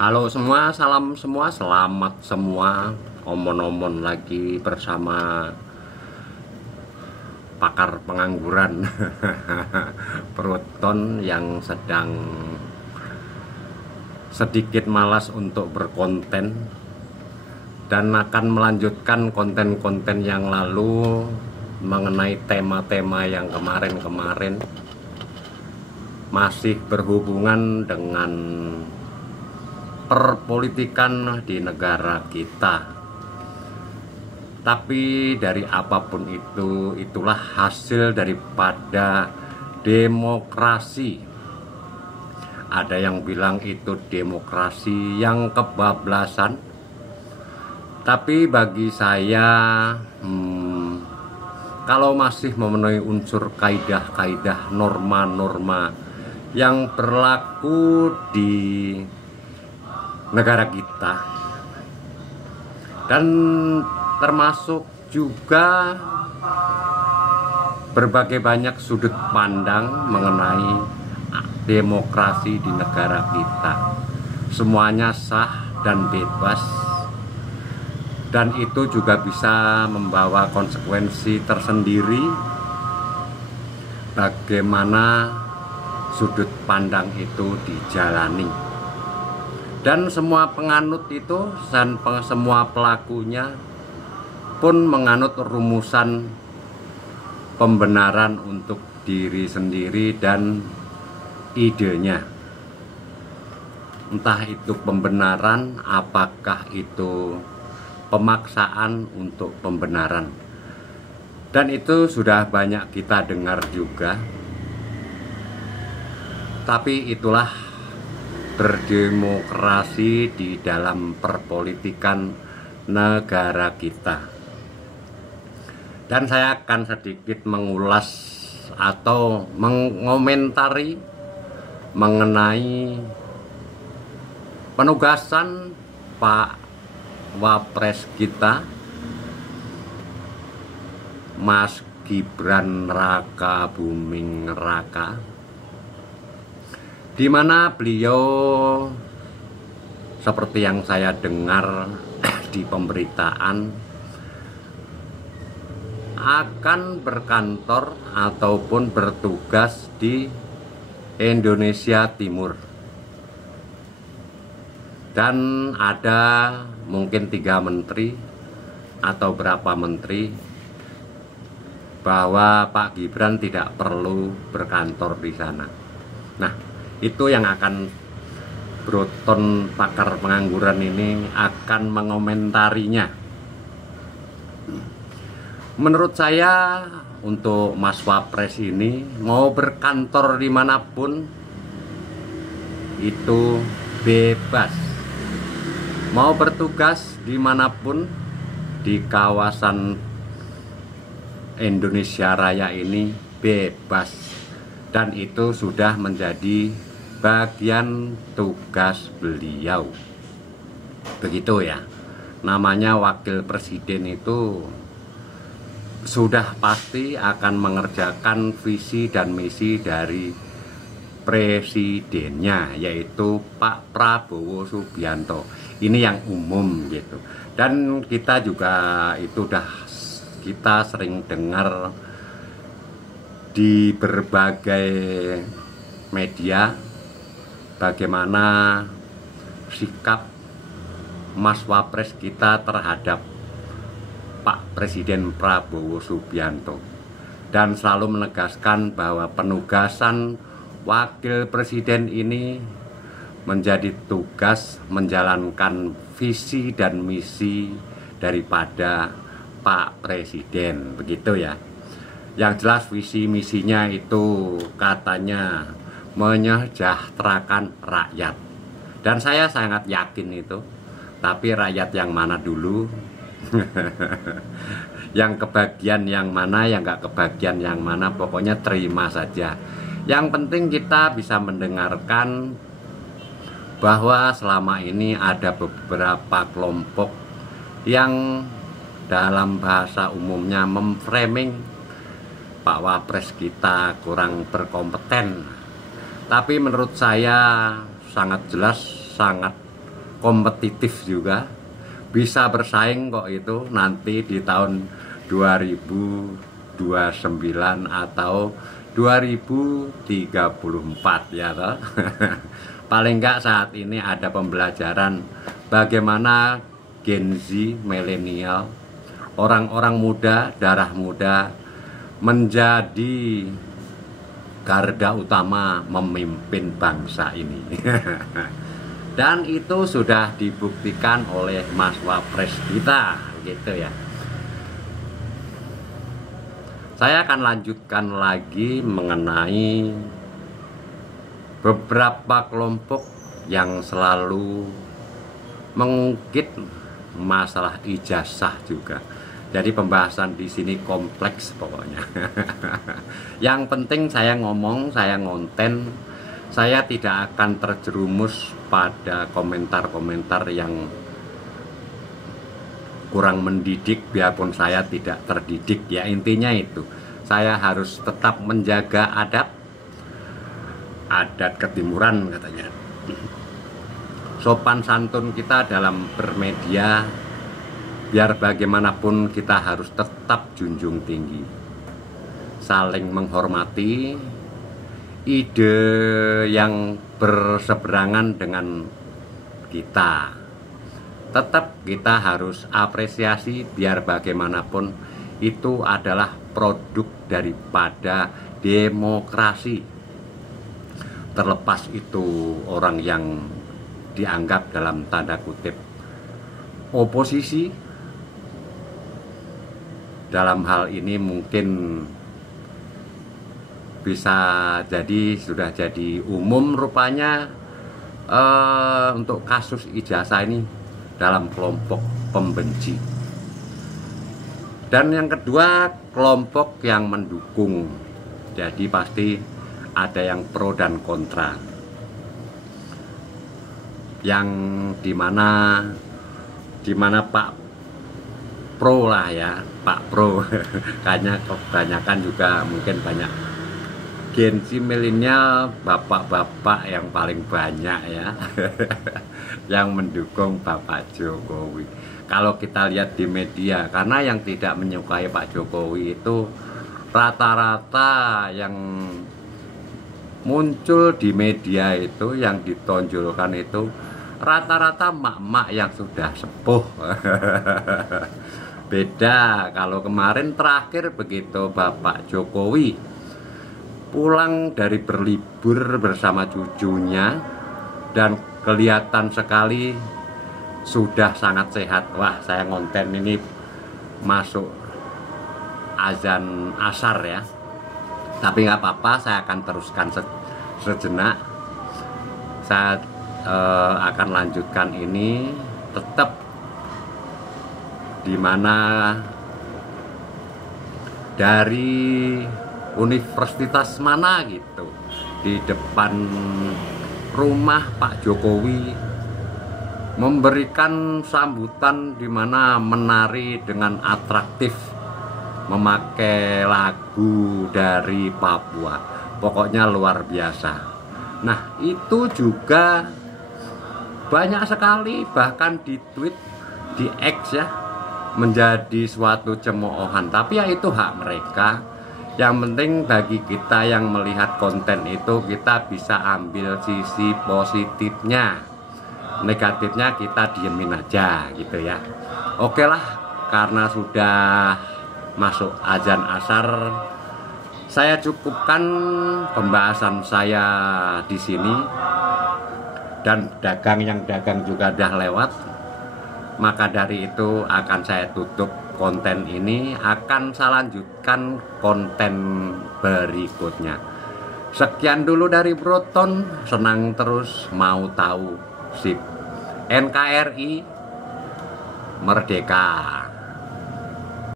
Halo semua, salam semua, selamat semua. Omon-omon lagi bersama pakar pengangguran Proton yang sedang sedikit malas untuk berkonten dan akan melanjutkan konten-konten yang lalu mengenai tema-tema yang kemarin-kemarin masih berhubungan dengan perpolitikan di negara kita. Tapi dari apapun itu, itulah hasil daripada demokrasi. Ada yang bilang itu demokrasi yang kebablasan. Tapi bagi saya, kalau masih memenuhi unsur kaidah-kaidah, norma-norma yang berlaku di negara kita, dan termasuk juga berbagai banyak sudut pandang mengenai demokrasi di negara kita, semuanya sah dan bebas, dan itu juga bisa membawa konsekuensi tersendiri bagaimana sudut pandang itu dijalani. Dan semua penganut itu dan semua pelakunya pun menganut rumusan pembenaran untuk diri sendiri dan idenya. Entah itu pembenaran, apakah itu pemaksaan untuk pembenaran. Dan itu sudah banyak kita dengar juga. Tapi itulah berdemokrasi di dalam perpolitikan negara kita. Dan saya akan sedikit mengulas atau mengomentari mengenai penugasan Pak Wapres kita, Mas Gibran Raka Buming Raka, di mana beliau seperti yang saya dengar di pemberitaan akan berkantor ataupun bertugas di Indonesia Timur, dan ada mungkin 3 menteri atau berapa menteri bahwa Pak Gibran tidak perlu berkantor di sana. Nah, itu yang akan Proton pakar pengangguran ini akan mengomentarinya. Menurut saya, untuk Mas Wapres ini mau berkantor dimanapun itu bebas, mau bertugas dimanapun di kawasan Indonesia Raya ini bebas, dan itu sudah menjadi bagian tugas beliau. Begitu ya, namanya wakil presiden itu sudah pasti akan mengerjakan visi dan misi dari presidennya, yaitu Pak Prabowo Subianto. Ini yang umum gitu. Dan kita juga itu kita sering dengar di berbagai media bagaimana sikap Mas Wapres kita terhadap Pak Presiden Prabowo Subianto, dan selalu menegaskan bahwa penugasan wakil presiden ini menjadi tugas menjalankan visi dan misi daripada Pak Presiden, begitu ya. Yang jelas visi misinya itu katanya menyejahterakan rakyat, dan saya sangat yakin itu. Tapi rakyat yang mana dulu? Yang kebagian yang mana, yang gak kebagian yang mana, pokoknya terima saja. Yang penting kita bisa mendengarkan bahwa selama ini ada beberapa kelompok yang dalam bahasa umumnya memframing Pak Wapres kita kurang berkompeten. Tapi menurut saya sangat jelas, sangat kompetitif juga, bisa bersaing kok itu nanti di tahun 2029 atau 2034 ya toh. Paling enggak saat ini ada pembelajaran bagaimana Gen Z, milenial, orang-orang muda, darah muda menjadi garda utama memimpin bangsa ini. Dan itu sudah dibuktikan oleh Mas Wapres kita gitu ya. Saya akan lanjutkan lagi mengenai beberapa kelompok yang selalu mengungkit masalah ijazah juga. Jadi pembahasan di sini kompleks pokoknya. Yang penting saya ngomong, saya ngonten, saya tidak akan terjerumus pada komentar-komentar yang kurang mendidik, biarpun saya tidak terdidik ya. Intinya itu, saya harus tetap menjaga adat ketimuran katanya, sopan santun kita dalam bermedia, biar bagaimanapun kita harus tetap junjung tinggi, saling menghormati ide yang berseberangan dengan kita. Tetap kita harus apresiasi, biar bagaimanapun itu adalah produk daripada demokrasi. Terlepas itu orang yang dianggap dalam tanda kutip oposisi, dalam hal ini mungkin bisa jadi sudah jadi umum rupanya untuk kasus ijazah ini dalam kelompok pembenci. Dan yang kedua, kelompok yang mendukung. Jadi pasti ada yang pro dan kontra, yang dimana Pak Pro lah ya, Pak Pro. Kayaknya kebanyakan juga mungkin banyak Gen Z milenial, bapak-bapak yang paling banyak ya yang mendukung Bapak Jokowi. Kalau kita lihat di media, karena yang tidak menyukai Pak Jokowi itu rata-rata yang muncul di media itu, yang ditonjolkan itu rata-rata mak-mak yang sudah sepuh. Beda kalau kemarin terakhir begitu Bapak Jokowi pulang dari berlibur bersama cucunya dan kelihatan sekali sudah sangat sehat. Wah, saya ngonten ini masuk azan asar ya, tapi nggak apa-apa, saya akan teruskan sejenak. Saya akan lanjutkan ini tetap dimana dari universitas mana gitu, di depan rumah Pak Jokowi memberikan sambutan di mana menari dengan atraktif, memakai lagu dari Papua. Pokoknya luar biasa. Nah, itu juga banyak sekali, bahkan di tweet, di X ya, menjadi suatu cemoohan. Tapi ya itu hak mereka. Yang penting bagi kita yang melihat konten itu, kita bisa ambil sisi positifnya. Negatifnya kita diemin aja gitu ya. Oke lah, karena sudah masuk azan asar, saya cukupkan pembahasan saya di sini. Dan yang dagang juga udah lewat. Maka dari itu akan saya tutup konten ini, akan saya lanjutkan konten berikutnya. Sekian dulu dari Broton, senang terus mau tahu, sip. NKRI Merdeka.